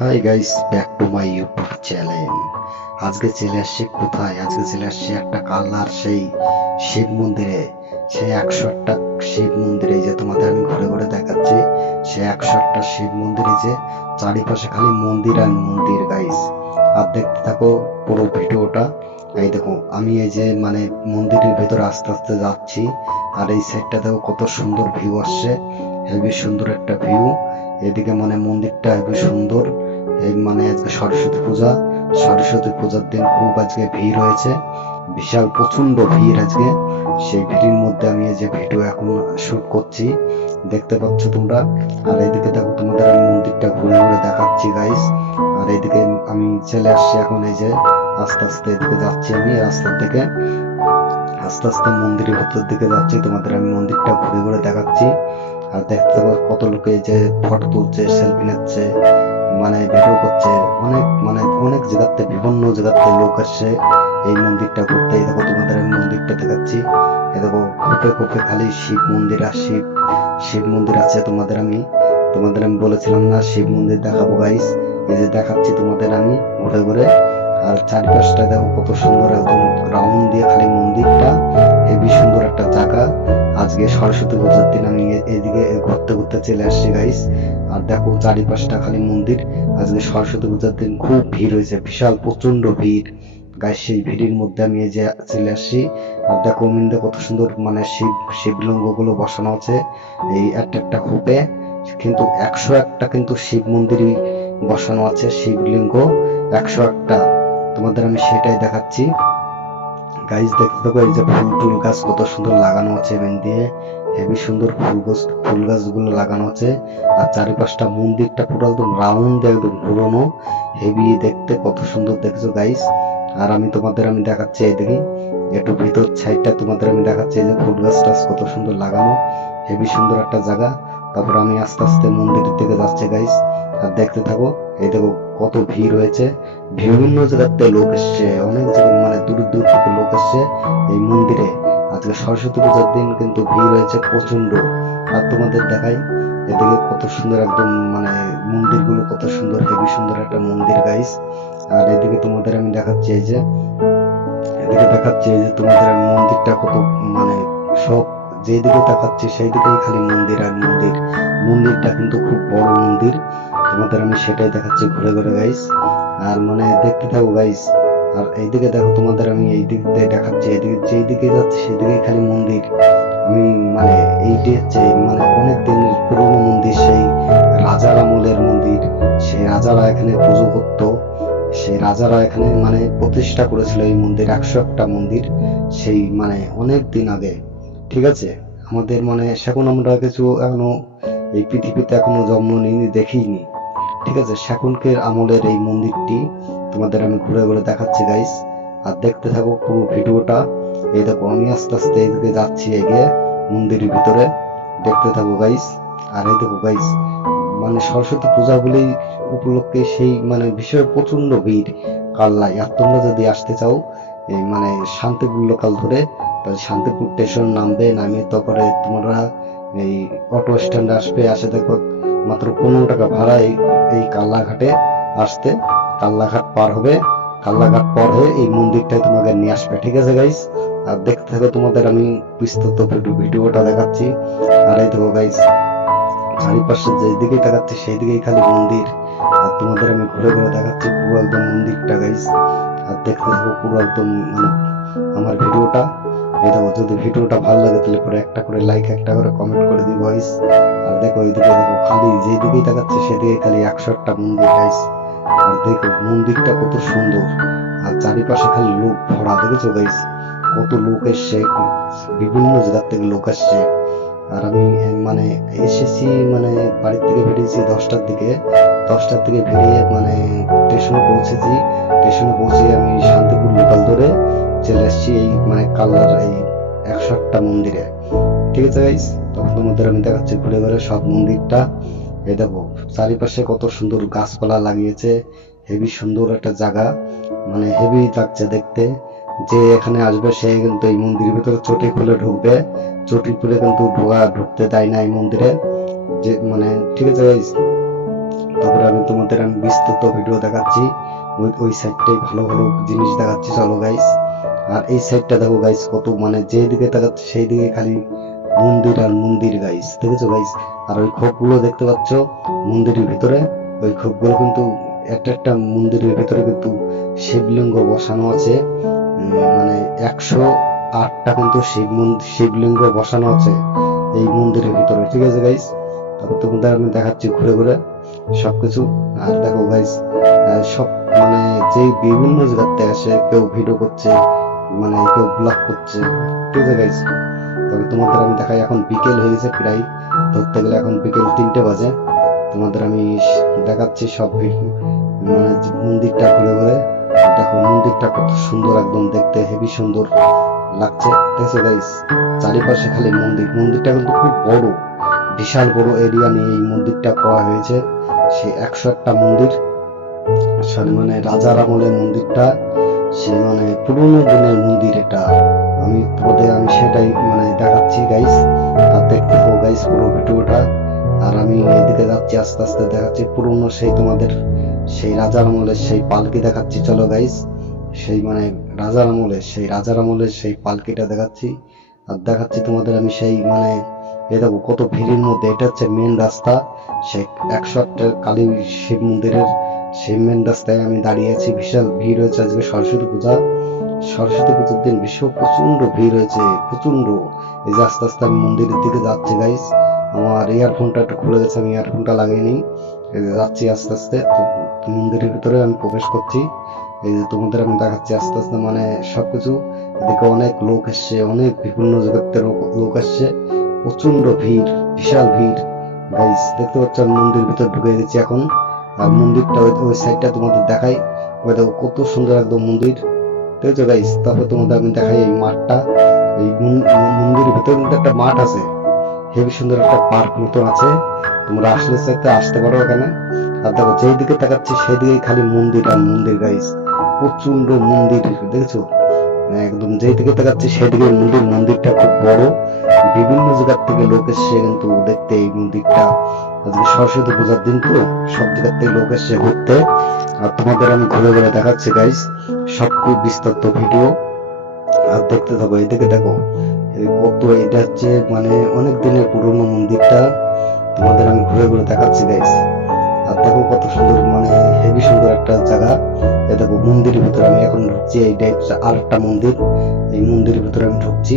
Hi guys back to my YouTube channel আজকে চলে আসছি কোথায়? আজকে চলে আসছি একটা কাল্লার সেই শিব মন্দিরে। সেই একশো একটা শিব মন্দিরে যে তোমাদের আমি ঘুরে ঘুরে দেখাচ্ছি, সেই একশো একটা শিব মন্দিরে যে চারিপাশে খালি মন্দির আর মন্দির গাইস আর দেখতে থাকো পুরো ভিডিওটা। এই দেখো, আমি এই যে মানে মন্দিরের ভেতরে আস্তে আস্তে যাচ্ছি, আর এই সাইডটা দেখো কত সুন্দর ভিউ আসছে, হেবি সুন্দর একটা ভিউ এদিকে মানে মন্দিরটা হেবি সুন্দর। এই মানে আজকে সরস্বতী পূজা। সরস্বতী পূজার দিন খুব আজকে ভিড় হয়েছে। বিশাল প্রচণ্ড ভিড় আজকে। সেই ভিড়ের মধ্যে আমি যে ভিডিও এখন শুট করছি, দেখতে পাচ্ছ তোমরা। আর এদিকে দেখো তোমাদের আমি মন্দিরটা ঘুরে ঘুরে দেখাচ্ছি গাইস আর এদিকে আমি চলে আসছি এখন এই যে আস্তে আস্তে এদিকে যাচ্ছি আমি রাস্তার দিকে। আস্তে আস্তে মন্দিরের ভেতর দিকে যাচ্ছি। তোমাদের আমি মন্দিরটা ঘুরে ঘুরে দেখাচ্ছি। আর দেখতে কত লোকে যে ফটো তুলছে সেলফি নিচ্ছে মানে ভিডিও করছে। অনেক মানে অনেক জায়গাতে, বিভিন্ন জায়গাতে লোক আসছে। এই মন্দিরটা ঘুরতে। এই দেখো তোমাদের আমি মন্দিরটা দেখাচ্ছি। এ দেখো খোপে খোপে খালি শিব মন্দির আর শিব শিব মন্দির আছে তোমাদের আমি। তোমাদের আমি বলেছিলাম না, শিব মন্দির দেখাবো গাইস এই যে দেখাচ্ছি তোমাদের আমি, ঘুরে ঘুরে। আর চারপাশটা দেখো কত সুন্দর, একদম রাউন্ড দিয়ে খালি মন্দিরটা। হেবি সুন্দর একটা জায়গা। আজকে সরস্বতী পূজার দিন আমি এদিকে ঘুরতে ঘুরতে চলে আসছি গাইস আর দেখো চারিপাশটা খালি মন্দির। আজকে সরস্বতী পূজার দিন খুব ভিড় হয়েছে, বিশাল প্রচণ্ড ভিড়। গাইস সেই ভিড়ের মধ্যে আমি এই যে চলে আসছি। আর দেখো, মিন্দে কত সুন্দর মানে শিব শিবলিঙ্গগুলো বসানো আছে এই একটা একটা খোপে কিন্তু একশো একটা কিন্তু শিব মন্দিরই বসানো আছে, শিবলিঙ্গ। একশো একটা। তোমাদের আমি সেটাই দেখাচ্ছি। গাইজ দেখতে থাকো, এই যে ফুল টুল গাছ কত সুন্দর লাগানো আছে এখান দিয়ে। হেভি সুন্দর ফুল গাছ, ফুল গাছগুলো লাগানো আছে। আর চারিপাশটা মন্দিরটা পুরো একদম রাউন্ড একদম ঘুরোনো। হেভি দেখতে, কত সুন্দর দেখছ গাইস আর আমি তোমাদের, আমি দেখাচ্ছি এই এইদিকে একটু ভিতর সাইডটা তোমাদের আমি দেখাচ্ছি, এই যে ফুল গাছ টাছ কত সুন্দর লাগানো। হেভি সুন্দর একটা জায়গা। তারপর আমি আস্তে আস্তে মন্দিরের দিকে যাচ্ছি গাইস আর দেখতে থাকো, এই দেখো কত ভিড় হয়েছে। বিভিন্ন জায়গাতে লোক এসছে, অনেক জায়গায় মানে দূর দূর থেকে লোক এসছে এই মন্দিরে। আজকে সরস্বতী পূজার দিন কিন্তু ভিড় হয়েছে প্রচণ্ড আর তোমাদের দেখাই, এদিকে কত সুন্দর একদম মানে মন্দিরগুলো কত সুন্দর হেভি সুন্দর একটা মন্দির গাইস আর এদিকে তোমাদের আমি দেখাচ্ছি এই যে, এদিকে দেখাচ্ছি এই যে তোমাদের মন্দিরটা কত মানে সব, যেদিকে তাকাচ্ছি সেই দিকেই খালি মন্দির আর মন্দির। মন্দিরটা কিন্তু খুব বড় মন্দির। তোমাদের আমি সেটাই দেখাচ্ছি ঘুরে ঘুরে গাইস আর মানে দেখতে থাকো গাইস আর এইদিকে দেখো তোমাদের আমি এই দিক দিয়ে দেখাচ্ছি, এইদিকে যেই দিকে যাচ্ছে সেদিকেই খালি মন্দির। আমি মানে এইটি হচ্ছে মানে অনেক দিনের পুরনো মন্দির, সেই রাজার আমলের মন্দির। সেই রাজারা এখানে পুজো করত। সেই রাজারা এখানে মানে প্রতিষ্ঠা করেছিল এই মন্দির, একশো একটা মন্দির, সেই মানে অনেক দিন আগে। ঠিক আছে? আমাদের মানে সেখন আমরা কিছু এখনও এই পৃথিবীতে এখনও জন্ম নিইনি, দেখিনি। ঠিক আছে? শাকুনকের আমলের এই মন্দিরটি তোমাদের আমি ঘুরে ঘুরে দেখাচ্ছি গাইস আর দেখতে থাকো পুরো ভিডিওটা। এই দেখো, আমি আস্তে আস্তে এইদিকে যাচ্ছি, এগিয়ে মন্দিরের ভিতরে। দেখতে থাকো গাইস আর এই দেখো গাইস মানে সরস্বতী পূজা বলেই উপলক্ষে সেই মানে বিষয়ে প্রচণ্ড ভিড় কাল্লাই আর তোমরা যদি আসতে চাও, এই মানে শান্তিপুর লোকাল ধরে, তাহলে শান্তিপুর স্টেশন নামবে নামে তারপরে তোমরা এই অটো স্ট্যান্ডে আসবে। আসে দেখো, মাত্র পনেরো টাকা ভাড়া এই এই কাল্লাঘাটে আসতে। কাল্লাঘাট পার হবে। কাল্লাঘাট পার হয়ে এই মন্দিরটায় তোমাদের নিয়ে আসবে। ঠিক আছে গাইস আর দেখতে থাকো তোমাদের, আমি বিস্তৃত ভিডিও ভিডিওটা দেখাচ্ছি। আর এই দেখো গাইস চারিপাশে যেদিকে দেখাচ্ছি সেই দিকেই খালি মন্দির। আর তোমাদের আমি ঘুরে ঘুরে দেখাচ্ছি পুরো একদম মন্দিরটা গাইস আর দেখতে থাকো পুরো একদম মানে আমার ভিডিওটা। এই দেখো, যদি ভিডিওটা ভালো লাগে, তাহলে পরে একটা করে লাইক একটা করে কমেন্ট করে দিই গাইস আর দেখো, এইদিকে দেখো, খালি যেদিকেই তাকাচ্ছে, সেদিকে খালি একশো একটা মন্দির গাইস আর দেখো মন্দিরটা কত সুন্দর। আর চারিপাশে খালি লোক ভরা, দেখেছ গাইস কত লোক এসছে, বিভিন্ন জায়গার থেকে লোক আসছে। আর আমি মানে এসেছি মানে বাড়ির থেকে বেরিয়েছি দশটার দিকে। দশটার দিকে বেরিয়ে মানে স্টেশনে পৌঁছেছি। স্টেশনে পৌঁছে আমি শান্তিপুর লোকাল ধরে চলে আসছি এই মানে কালার এই একশো মন্দিরে। ঠিক আছে গাইস তখন তোমাদের আমি দেখাচ্ছি ঘুরে ঘুরে সব মন্দিরটা। এই দেখো, চারিপাশে কত সুন্দর গাছপালা লাগিয়েছে হেভি সুন্দর একটা জায়গা মানে হেভি লাগছে দেখতে। যে এখানে আসবে, সে কিন্তু এই মন্দিরের ভিতরে চটি খুলে ঢুকবে। চটি খুলে কিন্তু ঢোকা, ঢুকতে দেয় না এই মন্দিরে। যে মানে ঠিক আছে? তারপরে আমি তোমাদের আমি বিস্তৃত ভিডিও দেখাচ্ছি। ওই ওই সাইডটাই ভালো ভালো জিনিস দেখাচ্ছি, চলো গাইস আর এই সাইডটা দেখো গাইস কত মানে যেদিকে তাকাচ্ছে সেই দিকে খালি মন্দির আর মন্দির গাইস দেখেছ গাইস আর ওই খোপগুলো দেখতে পাচ্ছ মন্দিরের ভিতরে? ওই খোপগুলো কিন্তু একটা একটা মন্দিরের ভিতরে কিন্তু শিবলিঙ্গ বসানো আছে। মানে একশো আটটা কিন্তু শিব শিবলিঙ্গ বসানো আছে এই মন্দিরের ভিতরে। ঠিক আছে গাইস তারপর তোমাদের আমি দেখাচ্ছি ঘুরে ঘুরে সবকিছু। আর দেখো গাইস সব মানে যে বিভিন্ন জায়গাতে আসে কেউ ভিডিও করছে মানে কেউ ব্লগ করছে। ঠিক আছে গাইস তবে তোমাদের আমি দেখাই, এখন বিকেল হয়ে গেছে প্রায়। ধরতে গেলে এখন বিকেল তিনটে বাজে। তোমাদের আমি দেখাচ্ছি সব মানে মন্দিরটা ঘুরে ঘুরে। দেখো, মন্দিরটা কত সুন্দর একদম দেখতে হেভি সুন্দর লাগছে। দেখছ গাইস চারিপাশে খালি মন্দির। মন্দিরটা কিন্তু খুব বড়। বিশাল বড় এরিয়া নিয়ে এই মন্দিরটা করা হয়েছে। সে একশো একটা মন্দির। মানে রাজার আমলের মন্দিরটা। সে মানে পুরোনো দিনের মন্দির এটা। আমি তোমাদের আমি সেটাই মানে দেখাচ্ছি গাইস আর দেখতে থাকো গাইস পুরো ভিডিওটা। আর আমি এদিকে যাচ্ছি, আস্তে আস্তে দেখাচ্ছি। পুরোনো সেই তোমাদের, সেই রাজার আমলের সেই পালকি দেখাচ্ছি। চলো গাইস সেই মানে রাজার আমলের সেই রাজার আমলের সেই পালকিটা দেখাচ্ছি। আর দেখাচ্ছি তোমাদের আমি সেই মানে এ দেখো, কত ভিড়ের মধ্যে। এটা হচ্ছে মেন রাস্তা। সে একশো আটটা কালী শিব মন্দিরের সেই মেন রাস্তায় আমি দাঁড়িয়ে আছি, বিশাল ভিড় হয়েছে আজকে সরস্বতী পূজা। সরস্বতী পুজোর দিন বিশ্ব প্রচণ্ড ভিড় হয়েছে প্রচণ্ড এই যে আস্তে আস্তে আমি মন্দিরের দিকে যাচ্ছি গাইস আমার ইয়ারফোনটা একটু খুলে গেছে আমি ইয়ারফোনটা লাগিয়ে এই যে যাচ্ছি আস্তে আস্তে মন্দিরের ভিতরে আমি প্রবেশ করছি। এই যে তোমাদের আমি দেখাচ্ছি আস্তে আস্তে মানে সবকিছু। এদিকে অনেক লোক এসছে, অনেক বিভিন্ন জগতের লোক- এসছে প্রচণ্ড ভিড়, বিশাল ভিড়। গাইস দেখতে পাচ্ছ আমি মন্দির ভিতর ঢুকে গেছি এখন। আর মন্দিরটা ওই সাইডটা তোমাদের দেখাই। ওই দেখো কত সুন্দর একদম মন্দির। ঠিক আছে গাইস তারপর তোমাদের আমি দেখাই এই মাঠটা। এই মন- মন্দিরের ভিতরে কিন্তু একটা মাঠ আছে। হেবি সুন্দর একটা পার্ক মতো আছে। তোমরা আসলে চাইতে আসতে পারো এখানে। আর দেখো যেই দিকে তাকাচ্ছি সেই দিকে খালি মন্দির আর মন্দির গাইস প্রচণ্ড মন্দির, দেখেছ? একদম যেই দিকে তাকাচ্ছি সেদিকে মন্দির, মন্দিরটা খুব বড়। বিভিন্ন জায়গার থেকে লোক এসছে কিন্তু দেখতে এই মন্দিরটা আজকে সরস্বতী পূজার দিন তো, সব জায়গার থেকে লোক এসছে ঘুরতে। আর তোমাদের আমি ঘুরে ঘুরে দেখাচ্ছি গাইস সব বিস্তারিত ভিডিও। আর দেখতে থাকো, এদিকে দেখো এই কত, এটা হচ্ছে মানে অনেক দিনের পুরনো মন্দিরটা। তোমাদের আমি ঘুরে ঘুরে দেখাচ্ছি গাইস আর দেখো কত সুন্দর মানে হেভি সুন্দর একটা জায়গা। এই দেখো, মন্দিরের ভিতরে আমি এখন ঢুকছি এইটা হচ্ছে আর একটা মন্দির, এই মন্দিরের ভিতরে আমি ঢুকছি।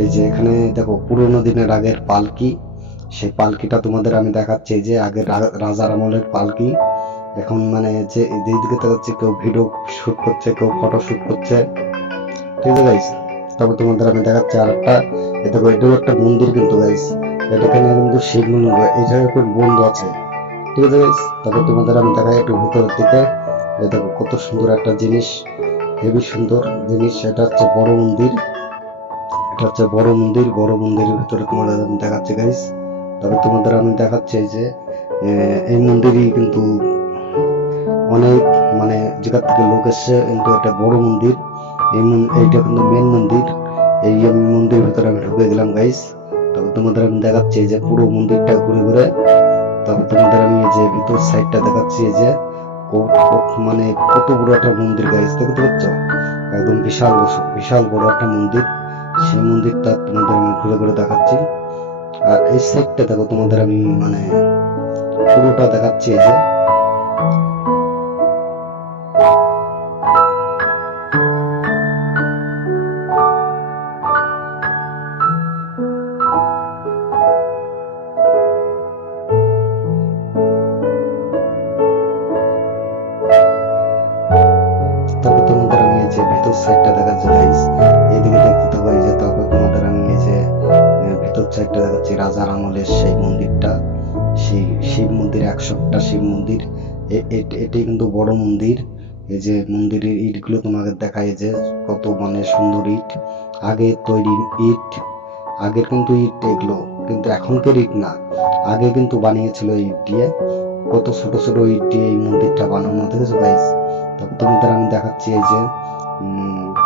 এই যে এখানে দেখো, পুরোনো দিনের আগের পালকি। সেই পালকিটা তোমাদের আমি দেখাচ্ছি, এই যে আগের রাজার আমলের পালকি। এখন মানে যে দিকে দেখাচ্ছে কেউ ভিডিও শ্যুট করছে, কেউ ফটো শুট করছে। ঠিক আছে গাইস তারপর তোমাদের আমি দেখাচ্ছি আর একটা দেখো, এটাও একটা মন্দির কিন্তু গাইস এটাখানে কিন্তু শিব মন্দির এটা এখন বন্ধ আছে। ঠিক আছে গাইস তারপর তোমাদের আমি দেখাই একটু ভিতরের দিকে। এই দেখো, কত সুন্দর একটা জিনিস। হেবি সুন্দর জিনিস। এটা হচ্ছে বড় মন্দির। এটা হচ্ছে বড় মন্দির, বড় মন্দিরের ভিতরে তোমাদের আমি দেখাচ্ছি গাইস তবে তোমাদের আমি দেখাচ্ছি যে এই মন্দিরই কিন্তু অনেক মানে জায়গা থেকে লোক এসছে, কিন্তু একটা বড় মন্দির। এই এইটা কিন্তু মেন মন্দির। এই মন্দিরের ভিতরে আমি ঢুকে গেলাম গাইস তবে তোমাদের আমি দেখাচ্ছি যে পুরো মন্দিরটা ঘুরে ঘুরে। তবে তোমাদের আমি যে ভিতর সাইডটা দেখাচ্ছি যে মানে কত বড় একটা মন্দির গাইস দেখতে পাচ্ছ? একদম বিশাল বিশাল বড় একটা মন্দির। সেই মন্দিরটা তোমাদের আমি ঘুরে ঘুরে দেখাচ্ছি। আর এই সাইডটা দেখো, তোমাদের আমি মানে পুরোটা দেখাচ্ছি এই যে। এই যে মন্দিরের ইটগুলো তোমাকে দেখায় যে কত মানে সুন্দর ইট। আগে তৈরি ইট, আগের কিন্তু ইট এগুলো কিন্তু এখনকার ইট না। আগে কিন্তু বানিয়েছিল ইট দিয়ে। কত ছোট ছোট ইট দিয়ে এই মন্দিরটা বানানো দেখেছ গাইস তারপর তোমাদের আমি দেখাচ্ছি এই যে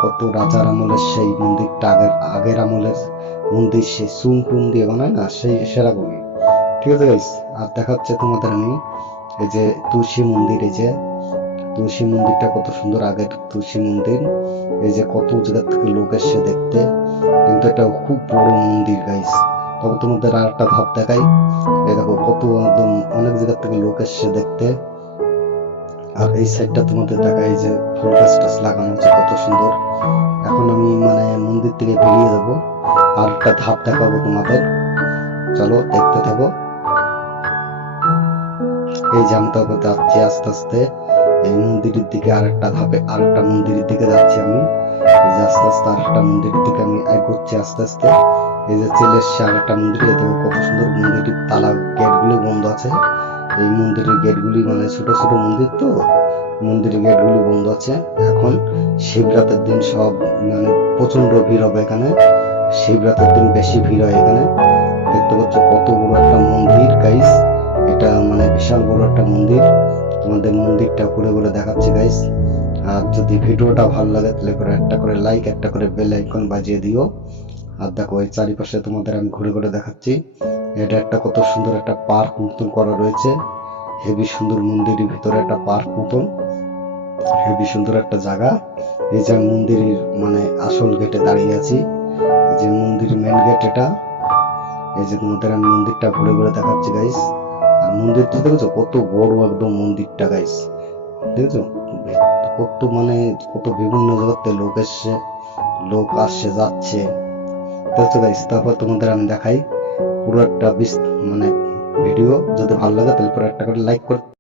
কত রাজার আমলের সেই মন্দিরটা আগের আগের আমলের মন্দির সেই চুন টুন দিয়ে বানায় না, সেই সেরকমই। ঠিক আছে গাইস আর দেখাচ্ছে তোমাদের আমি এই যে তুলসী মন্দির এই যে তুলসী মন্দিরটা কত সুন্দর আগের তুলসী মন্দির, এই যে কত জায়গা থেকে লোক এসছে দেখতে, কিন্তু এটা খুব বড় মন্দির গাইস তবে তোমাদের আর একটা ভাব দেখাই, এই দেখো কত একদম অনেক জায়গা থেকে লোক এসছে দেখতে। আর এই সাইডটা তোমাদের দেখাই যে ফুল গাছ টাছ লাগানো হচ্ছে কত সুন্দর। এখন আমি মানে মন্দির থেকে বেরিয়ে যাব, আর একটা ধাপ দেখাবো তোমাদের। চলো দেখতে থাকো। এই আমি যাচ্ছি আস্তে আস্তে। মন্দিরের দিকে আরেকটা ধাপে, আরেকটা মন্দিরের দিকে যাচ্ছি আমি। এই যে আস্তে আস্তে আরেকটা মন্দিরের দিকে আমি এগোচ্ছি আস্তে আস্তে। এই যে চলে এসছে আরেকটা মন্দিরে দেখো, কত সুন্দর মন্দিরটির তালা গেটগুলি বন্ধ আছে। এই মন্দিরের গেটগুলি মানে ছোট ছোট মন্দির তো, মন্দিরের গেটগুলি বন্ধ আছে। এখন শিবরাতের দিন সব মানে প্রচণ্ড ভিড় হবে এখানে। শিবরাতের দিন বেশি ভিড় হয় এখানে। দেখতে পাচ্ছ কত বড় একটা মন্দির গাইস এটা মানে বিশাল বড় একটা মন্দির। তোমাদের মন্দিরটা ঘুরে ঘুরে দেখাচ্ছি গাইস আর যদি ভিডিওটা ভালো লাগে, তাহলে করে একটা করে লাইক একটা করে বেল আইকন বাজিয়ে দিও। আর দেখো, এই চারিপাশে তোমাদের আমি ঘুরে ঘুরে দেখাচ্ছি। এটা একটা কত সুন্দর একটা পার্ক মতন করা রয়েছে। হেভি সুন্দর মন্দিরের ভিতরে একটা পার্ক মতন হেভি সুন্দর একটা জায়গা। এই যে মন্দিরের মানে আসল গেটে দাঁড়িয়ে আছি। এই যে মন্দিরের মেন গেট এটা। এই যে তোমাদের আমি মন্দিরটা ঘুরে ঘুরে দেখাচ্ছি গাইস মন্দিরটা দেখেছ? কত বড় একদম মন্দিরটা গাইস দেখেছ? কত মানে কত বিভিন্ন জগতে লোক এসছে। লোক আসছে, যাচ্ছে। দেখছ গাইস তারপর তোমাদের আমি দেখাই পুরো একটা মানে ভিডিও যদি ভালো লাগে, তাহলে পুরো একটা করে লাইক করে